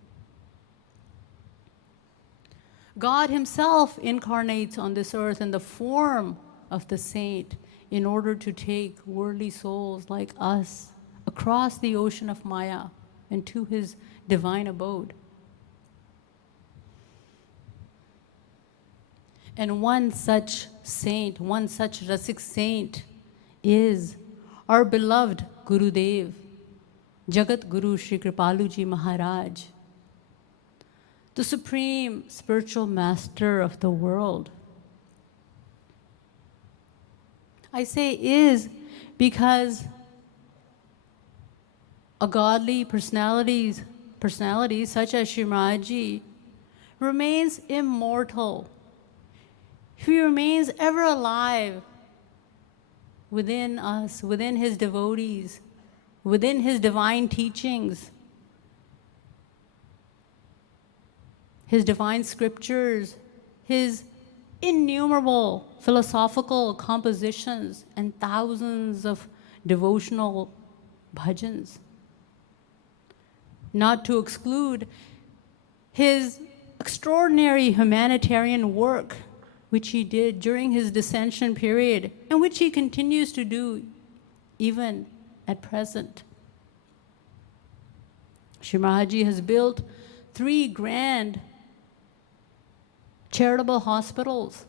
God himself incarnates on this earth in the form of the saint in order to take worldly souls like us across the ocean of Maya and to his divine abode. And one such saint, one such Rasik saint is our beloved Gurudev, Jagat Guru Shri Kripaluji Maharaj, the supreme spiritual master of the world. I say is because a godly personality such as Shrimadji remains immortal. He remains ever alive within us, within his devotees, within his divine teachings, his divine scriptures, his innumerable philosophical compositions, and thousands of devotional bhajans. Not to exclude his extraordinary humanitarian work, which he did during his dissension period, and which he continues to do even at present. Shri Maharaj has built 3 grand charitable hospitals,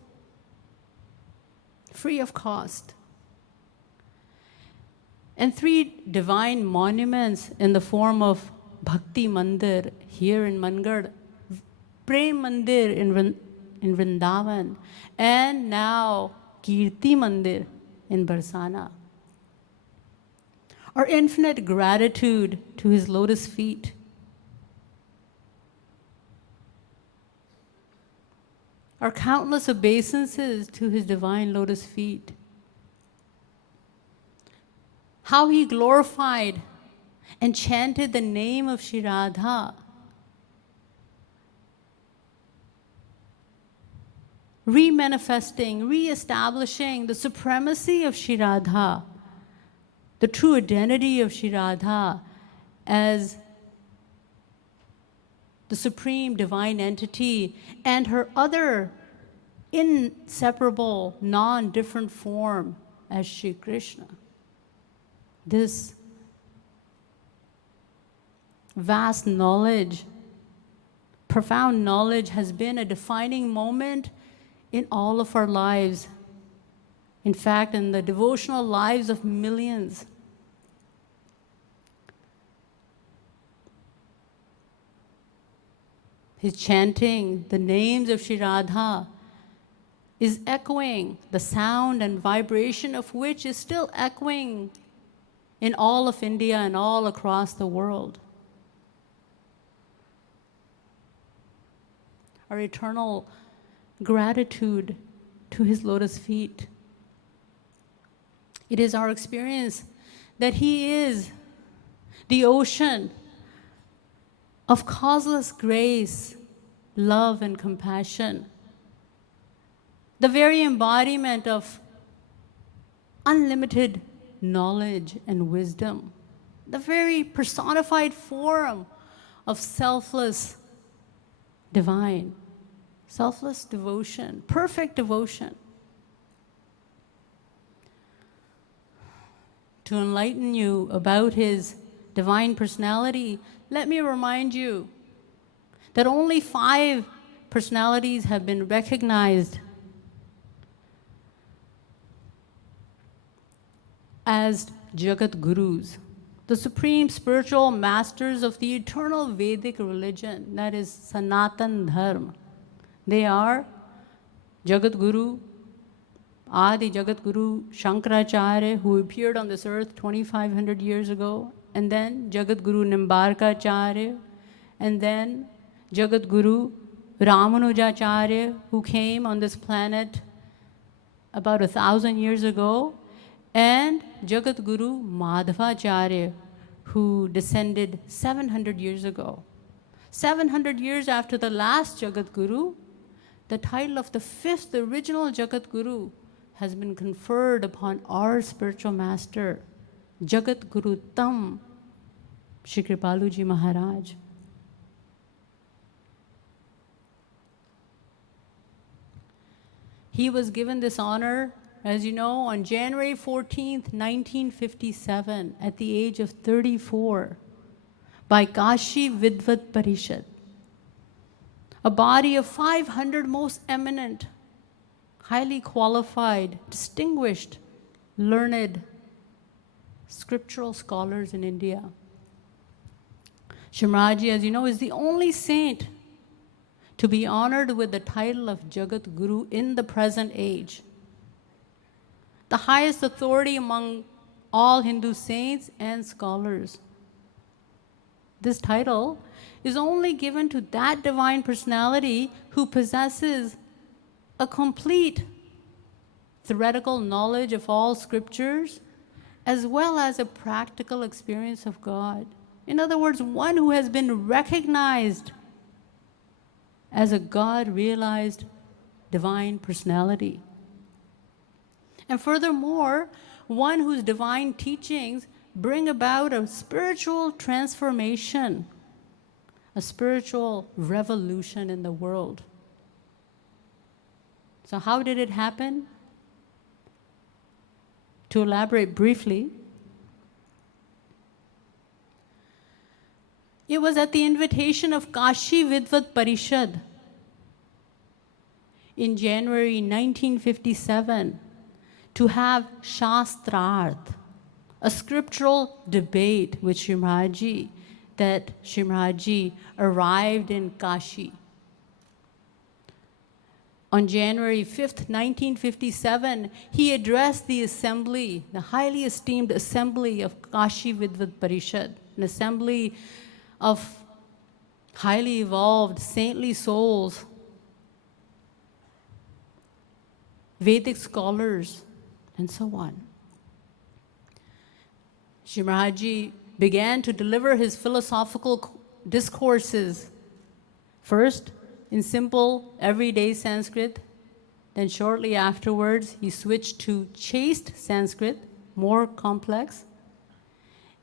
free of cost, and 3 divine monuments in the form of Bhakti Mandir here in Mangad, Prem Mandir in Vrindavan, and now Kirti Mandir in Barsana. Our infinite gratitude to his lotus feet. Our countless obeisances to his divine lotus feet. How he glorified and chanted the name of Shri Radha, re-manifesting, re-establishing the supremacy of Shri Radha, the true identity of Shri Radha as the supreme divine entity, and her other inseparable, non-different form as Shri Krishna. This vast knowledge, profound knowledge, has been a defining moment in all of our lives. In fact, in the devotional lives of millions. His chanting the names of Shri Radha is echoing, the sound and vibration of which is still echoing in all of India and all across the world. Our eternal gratitude to his lotus feet. It is our experience that he is the ocean of causeless grace, love, and compassion, the very embodiment of unlimited knowledge and wisdom, the very personified form of selfless divine, selfless devotion, perfect devotion. To enlighten you about his divine personality, let me remind you that only 5 personalities have been recognized as Jagat Gurus, the supreme spiritual masters of the eternal Vedic religion, that is Sanatan Dharma. They are Jagat Guru, Adi Jagat Guru Shankaracharya, who appeared on this earth 2,500 years ago, and then Jagat Guru Nimbarkacharya, and then Jagat Guru Ramanujacharya, who came on this planet about 1,000 years ago, and Jagat Guru Madhavacharya, who descended 700 years ago. 700 years after the last Jagat Guru, the title of the fifth original Jagat Guru has been conferred upon our spiritual master, Jagat Guru Tam, Shri Kripaluji Maharaj. He was given this honor, as you know, on January 14th, 1957, at the age of 34, by Kashi Vidvat Parishad, a body of 500 most eminent, highly qualified, distinguished, learned, scriptural scholars in India. Shimraji, as you know, is the only saint to be honored with the title of Jagat Guru in the present age, the highest authority among all Hindu saints and scholars. This title is only given to that divine personality who possesses a complete theoretical knowledge of all scriptures, as well as a practical experience of God. In other words, one who has been recognized as a God-realized divine personality. And furthermore, one whose divine teachings bring about a spiritual transformation, a spiritual revolution in the world. So how did it happen? To elaborate briefly, it was at the invitation of Kashi Vidvat Parishad in January 1957 to have Shastrarth, a scriptural debate with Shimraji, that Shimraji arrived in Kashi. On January 5th, 1957, he addressed the assembly, the highly esteemed assembly of Kashi Vidvat Parishad, an assembly of highly evolved, saintly souls, Vedic scholars, and so on. Shimraji began to deliver his philosophical discourses, first in simple, everyday Sanskrit. Then shortly afterwards, he switched to chaste Sanskrit, more complex.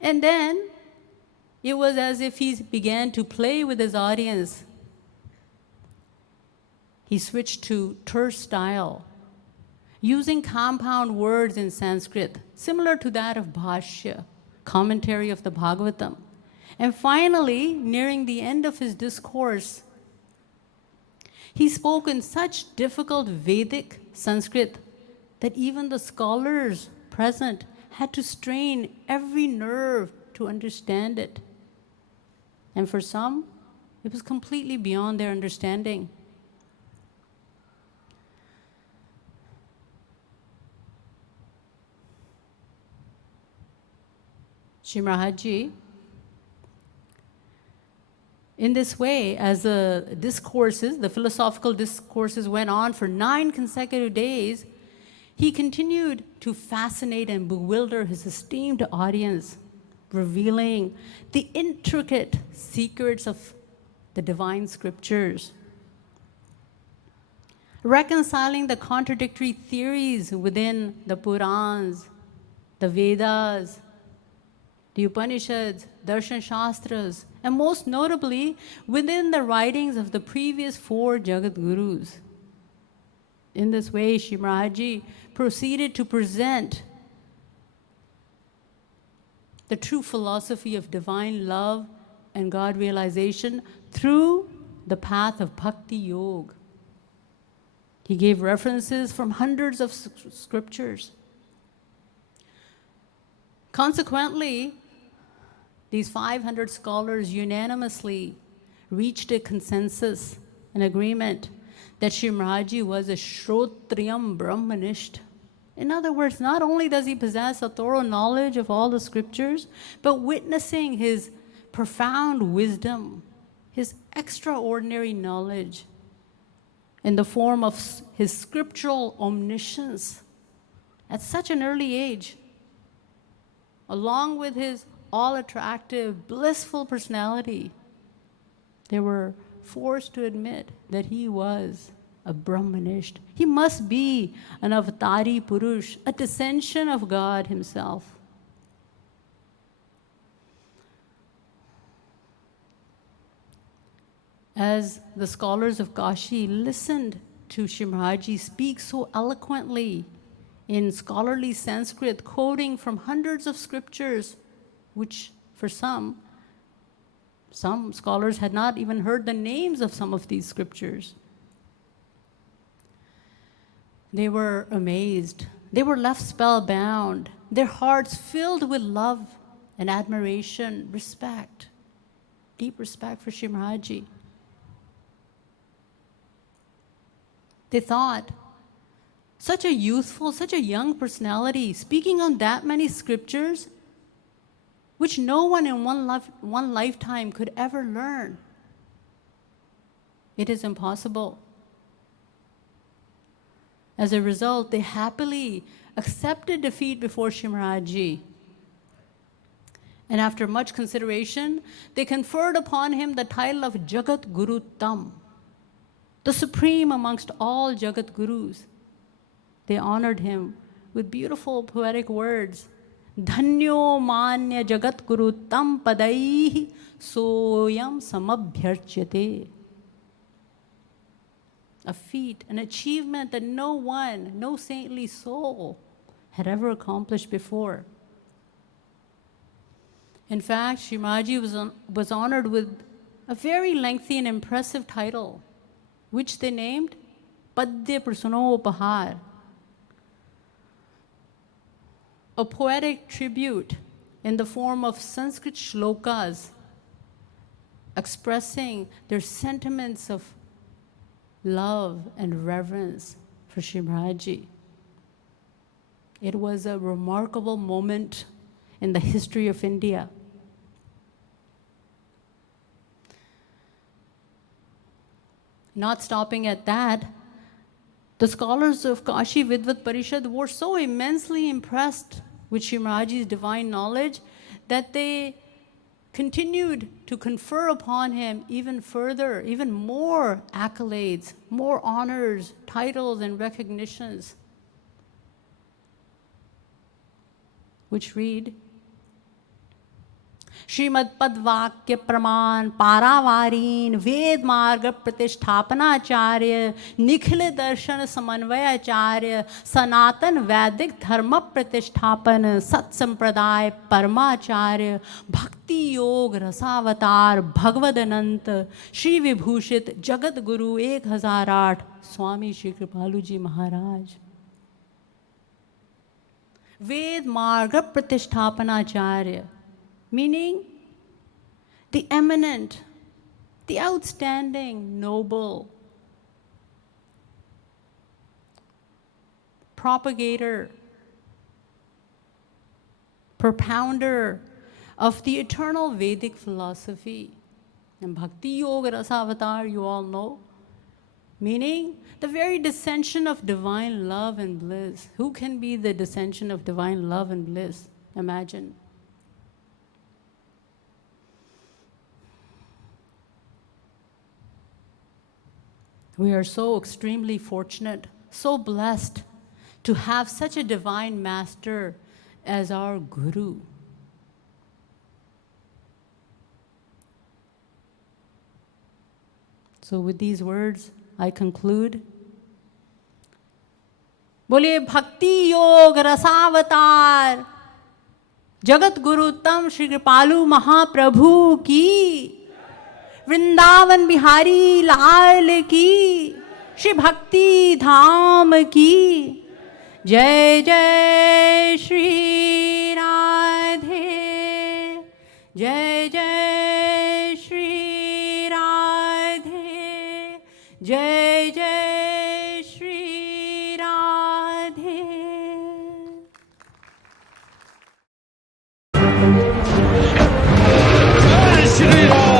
And then it was as if he began to play with his audience. He switched to terse style, using compound words in Sanskrit, similar to that of Bhashya, commentary of the Bhagavatam. And finally, nearing the end of his discourse, he spoke in such difficult Vedic Sanskrit that even the scholars present had to strain every nerve to understand it. And for some, it was completely beyond their understanding. Shimraji, in this way, as the discourses, the philosophical discourses went on for 9 consecutive days, he continued to fascinate and bewilder his esteemed audience, revealing the intricate secrets of the divine scriptures, reconciling the contradictory theories within the Purans, the Vedas, the Upanishads, Darshan Shastras, and most notably within the writings of the previous 4 Jagat Gurus. In this way, Shimraji proceeded to present the true philosophy of divine love and God realization through the path of Bhakti Yoga. He gave references from hundreds of scriptures. Consequently, these 500 scholars unanimously reached a consensus, an agreement, that Sri Maharaji was a Shrotriyam Brahmanist. In other words, not only does he possess a thorough knowledge of all the scriptures, but witnessing his profound wisdom, his extraordinary knowledge in the form of his scriptural omniscience at such an early age, along with his all-attractive, blissful personality, they were forced to admit that he was a Brahmanist. He must be an avatari Purush, a descension of God himself. As the scholars of Kashi listened to Sri Maharaji speak so eloquently in scholarly Sanskrit, quoting from hundreds of scriptures, which for some scholars had not even heard the names of some of these scriptures. They were amazed. They were left spellbound, their hearts filled with love and admiration, respect, deep respect for Sri Maharaji. They thought, such a youthful, such a young personality, speaking on that many scriptures, which no one in one lifetime could ever learn. It is impossible. As a result, they happily accepted defeat before Sri Maharaji. And after much consideration, they conferred upon him the title of Jagat Guru Tam, the supreme amongst all Jagat Gurus. They honored him with beautiful poetic words. Dhanyo manya Jagat Guru Tam padaihi soyam samabhyarchyate. A feat, an achievement that no saintly soul had ever accomplished before. In fact, Sri Maharaji was honored with a very lengthy and impressive title, which they named Padya Prasanopahar, a poetic tribute in the form of Sanskrit shlokas expressing their sentiments of love and reverence for Sri Maharaji. It was a remarkable moment in the history of India. Not stopping at that, the scholars of Kashi Vidvat Parishad were so immensely impressed with Sri Maharaji's divine knowledge that they continued to confer upon him even further, even more accolades, more honors, titles, and recognitions, which read, Shrimad पद वाक्य प्रमाण पारावारीन वेद मार्ग प्रतिष्ठापनाचार्य निखिल दर्शन समन्वयाचार्य सनातन वैदिक धर्म प्रतिष्ठापन सत संप्रदाय परमाचार्य भक्ति योग रसावतार भगवद अनंत श्री विभूषित जगत गुरु 1008 स्वामी श्री कृपालु जी महाराज. वेद मार्ग प्रतिष्ठापनाचार्य, meaning the eminent, the outstanding, noble propagator, propounder of the eternal Vedic philosophy. And Bhakti Yoga Rasavatar, you all know, meaning the very descension of divine love and bliss. Who can be the descension of divine love and bliss? Imagine. We are so extremely fortunate, so blessed to have such a divine master as our Guru. So with these words, I conclude. बोलिए भक्ति योग रसावतार जगत गुरु तम श्री कृपालु महाप्रभु की, वृंदावन बिहारी लाल की, श्री भक्ति धाम की जय जय श्री राधे, जय जय श्री राधे, जय जय श्री राधे। जय श्री राम।